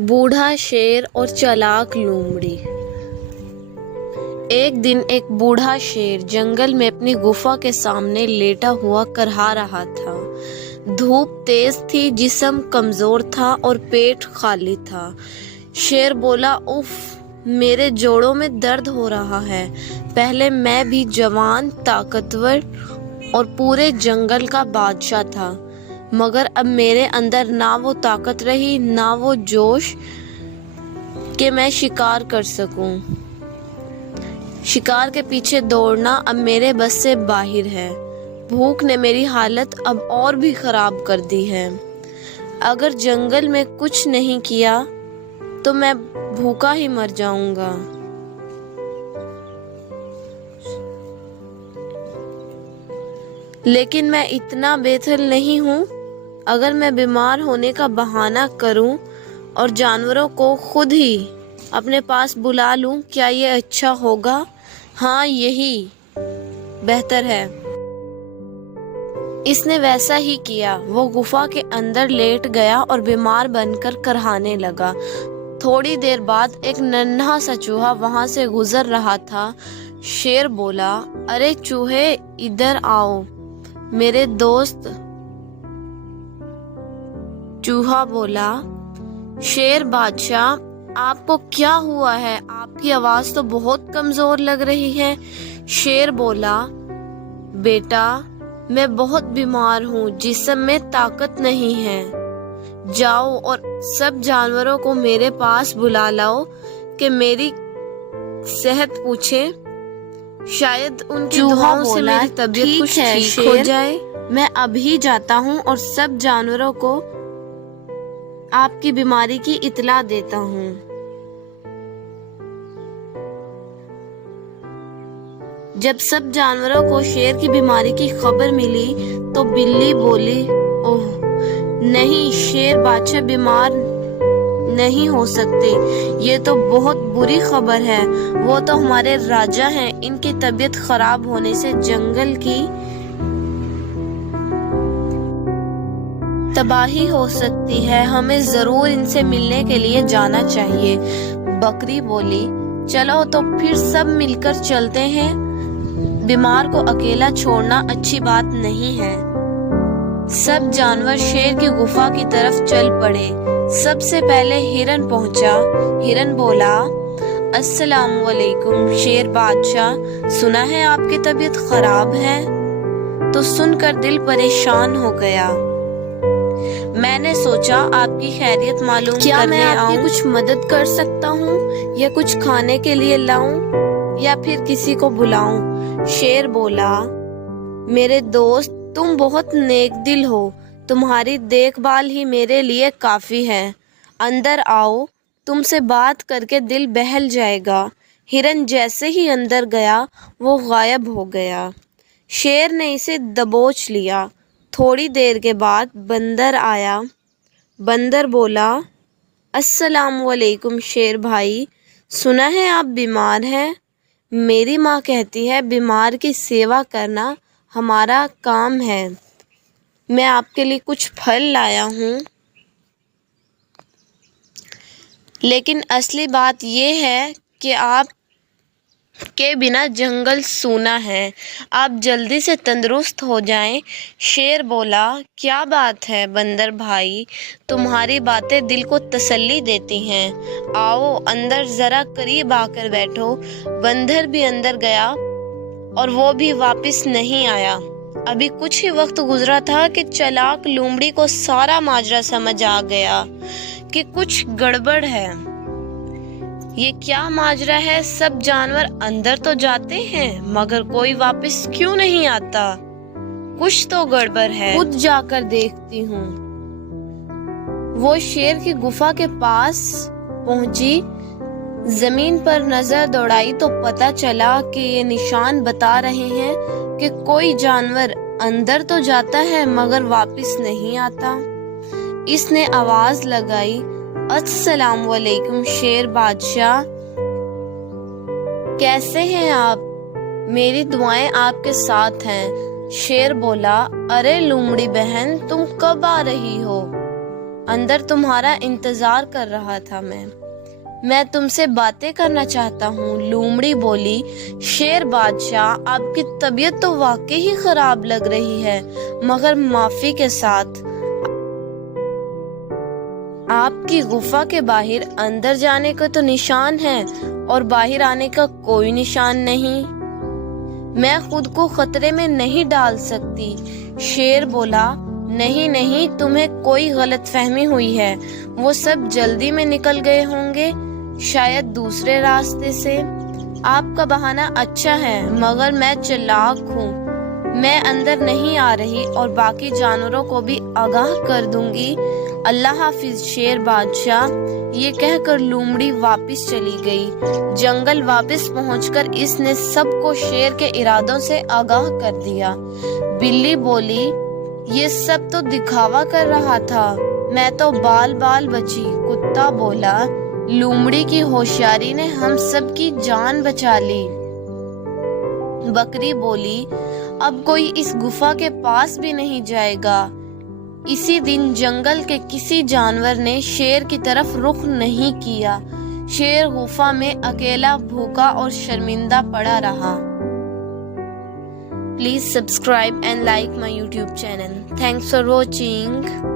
बूढ़ा शेर और चालाक लोमड़ी। एक दिन एक बूढ़ा शेर जंगल में अपनी गुफा के सामने लेटा हुआ करहा रहा था। धूप तेज थी, जिस्म कमजोर था और पेट खाली था। शेर बोला, उफ, मेरे जोड़ों में दर्द हो रहा है। पहले मैं भी जवान, ताकतवर और पूरे जंगल का बादशाह था, मगर अब मेरे अंदर ना वो ताकत रही, ना वो जोश कि मैं शिकार कर सकूं। शिकार के पीछे दौड़ना अब मेरे बस से बाहर है। भूख ने मेरी हालत अब और भी खराब कर दी है। अगर जंगल में कुछ नहीं किया तो मैं भूखा ही मर जाऊंगा। लेकिन मैं इतना बेथल नहीं हूँ। अगर मैं बीमार होने का बहाना करूं और जानवरों को खुद ही अपने पास बुला लूं, क्या ये अच्छा होगा? हाँ, यही बेहतर है। इसने वैसा ही किया। वो गुफा के अंदर लेट गया और बीमार बनकर करहाने लगा। थोड़ी देर बाद एक नन्हा सा चूहा वहां से गुजर रहा था। शेर बोला, अरे चूहे, इधर आओ मेरे दोस्त। चूहा बोला, शेर बादशाह, आपको क्या हुआ है? आपकी आवाज तो बहुत कमजोर लग रही है। शेर बोला, बेटा, मैं बहुत बीमार हूँ, जिस्म में ताकत नहीं है। जाओ और सब जानवरों को मेरे पास बुला लाओ कि मेरी सेहत पूछे। शायद उनकी दुआओं से मेरी तबीयत कुछ ठीक हो जाए। मैं अभी जाता हूँ और सब जानवरों को आपकी बीमारी की इत्तला देता हूँ। जब सब जानवरों को शेर की बीमारी की खबर मिली तो बिल्ली बोली, ओह नहीं, शेर बादशाह बीमार नहीं हो सकते। ये तो बहुत बुरी खबर है। वो तो हमारे राजा हैं। इनकी तबीयत खराब होने से जंगल की तबाही हो सकती है। हमें जरूर इनसे मिलने के लिए जाना चाहिए। बकरी बोली, चलो तो फिर सब मिलकर चलते हैं। बीमार को अकेला छोड़ना अच्छी बात नहीं है। सब जानवर शेर की गुफा की तरफ चल पड़े। सबसे पहले हिरन पहुंचा। हिरन बोला, अस्सलाम वालेकुम शेर बादशाह, सुना है आपकी तबीयत खराब है। तो सुनकर दिल परेशान हो गया। मैंने सोचा आपकी खैरियत मालूम करने मैं आपकी कुछ मदद कर सकता हूँ, या कुछ खाने के लिए लाऊं या फिर किसी को बुलाऊं। शेर बोला, मेरे दोस्त, तुम बहुत नेक दिल हो। तुम्हारी देखभाल ही मेरे लिए काफी है। अंदर आओ, तुमसे बात करके दिल बहल जाएगा। हिरन जैसे ही अंदर गया वो गायब हो गया। शेर ने इसे दबोच लिया। थोड़ी देर के बाद बंदर आया। बंदर बोला, अस्सलाम वालेकुम शेर भाई, सुना है आप बीमार हैं। मेरी माँ कहती है बीमार की सेवा करना हमारा काम है। मैं आपके लिए कुछ फल लाया हूँ। लेकिन असली बात यह है कि आप के बिना जंगल सूना है। आप जल्दी से तंदुरुस्त हो जाएं। शेर बोला, क्या बात है बंदर भाई, तुम्हारी बातें दिल को तसल्ली देती हैं। आओ अंदर जरा करीब आकर बैठो। बंदर भी अंदर गया और वो भी वापस नहीं आया। अभी कुछ ही वक्त गुजरा था कि चालाक लोमड़ी को सारा माजरा समझ आ गया कि कुछ गड़बड़ है। ये क्या माजरा है? सब जानवर अंदर तो जाते हैं मगर कोई वापस क्यों नहीं आता? कुछ तो गड़बड़ है। खुद जाकर देखती हूँ। वो शेर की गुफा के पास पहुंची। जमीन पर नजर दौड़ाई तो पता चला कि ये निशान बता रहे हैं कि कोई जानवर अंदर तो जाता है मगर वापस नहीं आता। इसने आवाज लगाई, अस्सलाम वालेकुम शेर बादशाह, कैसे हैं आप? मेरी दुआएं आपके साथ हैं। शेर बोला, अरे लोमड़ी बहन, तुम कब आ रही हो? اندر تمہارا انتظار کر رہا تھا میں تم سے باتیں کرنا چاہتا ہوں۔ لومڑی بولی، شیر بادشاہ، آپ کی طبیعت تو واقعی ہی خراب لگ رہی ہے، مگر معافی کے ساتھ آپ کی غفا کے باہر اندر جانے کا تو نشان ہے اور باہر آنے کا کوئی نشان نہیں۔ میں خود کو خطرے میں نہیں ڈال سکتی۔ شیر بولا، نہیں، تمہیں کوئی غلط فہمی ہوئی ہے، وہ سب جلدی میں نکل گئے ہوں گے، شاید دوسرے راستے سے۔ آپ کا بہانہ اچھا ہے، مگر میں چالاک ہوں، میں اندر نہیں آ رہی اور باقی جانوروں کو بھی آگاہ کر دوں گی۔ اللہ حافظ شیر بادشاہ۔ یہ کہہ کر لومڑی واپس چلی گئی۔ جنگل واپس پہنچ کر اس نے سب کو شیر کے ارادوں سے آگاہ کر دیا۔ بلی بولی، یہ سب تو دکھاوا کر رہا تھا، میں تو بال بچی۔ کتا بولا، لومڑی کی ہوشیاری نے ہم سب کی جان بچا لی۔ بکری بولی، اب کوئی اس گفا کے پاس بھی نہیں جائے گا۔ اسی دن جنگل کے کسی جانور نے شیر کی طرف رخ نہیں کیا۔ شیر غفا میں اکیلا، بھوکا اور شرمندہ پڑا رہا۔ Please subscribe and like my YouTube channel. Thanks for watching.